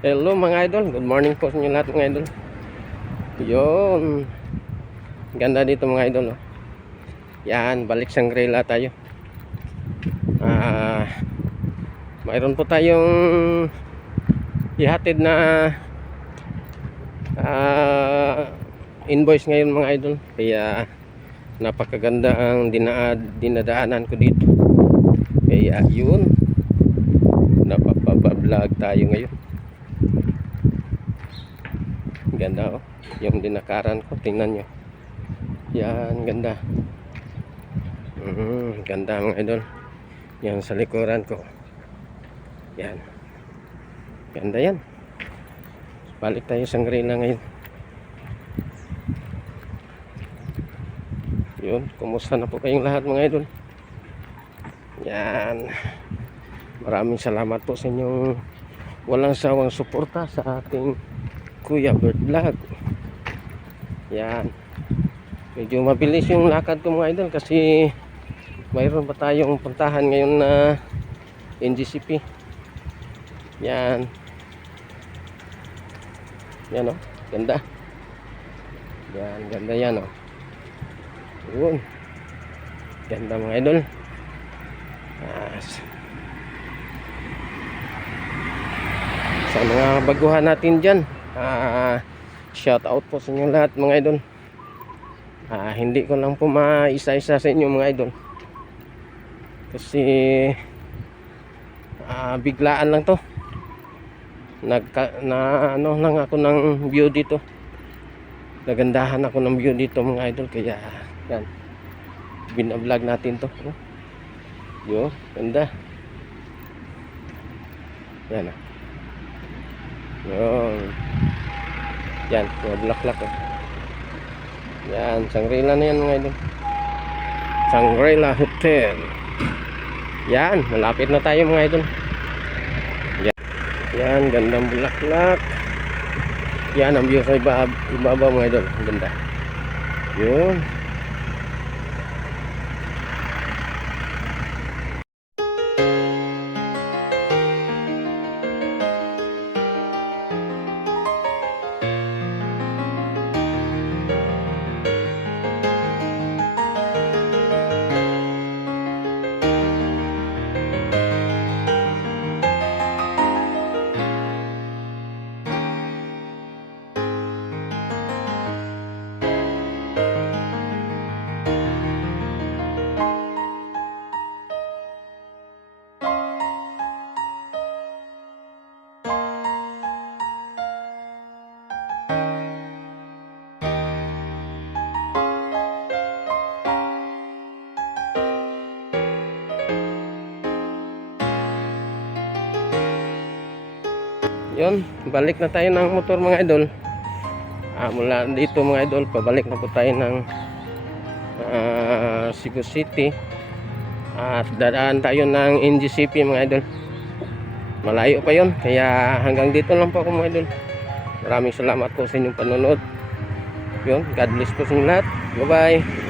Hello mga idol, good morning po sa inyo lahat mga idol. Yun. Ganda dito mga idol. Oh. Yan, balik Sangrila tayo. Ah, mayroon po tayong ihatid na ah, invoice ngayon mga idol. Kaya napakaganda ang dina dinadaanan ko dito. Kaya yun, napapablog tayo ngayon. Ganda oh. Yung dinakaran ko, tingnan nyo. Yan, ganda. Mm, ganda mga idol. Yan sa likuran ko. Yan. Ganda yan. Balik tayo sa Sangrila ngayon. Yun, kumusta na po kayong lahat mga idol? Yan. Maraming salamat po sa inyong walang sawang suporta sa ating Kuya Bird Vlog. Yan. Medyo mabilis yung lakad ko mga idol kasi mayroon pa tayong puntahan ngayon na NGCP. Yan. Yan o. Ganda. Yan. Ganda yan o. Yun. Ganda mga idol. Yes. Sa mga baguhan natin dyan. Ah, shout out po sa inyo lahat mga idol. Ah, hindi ko lang po maisa-isa sa inyo mga idol. Kasi ah, biglaan lang to. Nagka, na ano lang ako ng view dito. Nagandahan ako ng view dito mga idol kaya yan. Binablog natin to. Yo, ganda. Yan ah. Yun. Yan, mga bulaklak oh. Yan, Sangrila na yan mga idol. Sangrila Hotel. Yan, malapit na tayo mga idol. Yan, yan gandang bulaklak. Yan ang view sa iba, ibaba mga idol. Ang ganda. Yun. Yun, balik na tayo ng motor mga idol. Ah, mula dito mga idol, pabalik na po tayo ng ah, Cebu City. At dadaan tayo ng NGCP mga idol. Malayo pa yon kaya hanggang dito lang po ako mga idol. Maraming salamat po sa inyong panonood. Yun, God bless po sa inyo lahat. Bye-bye.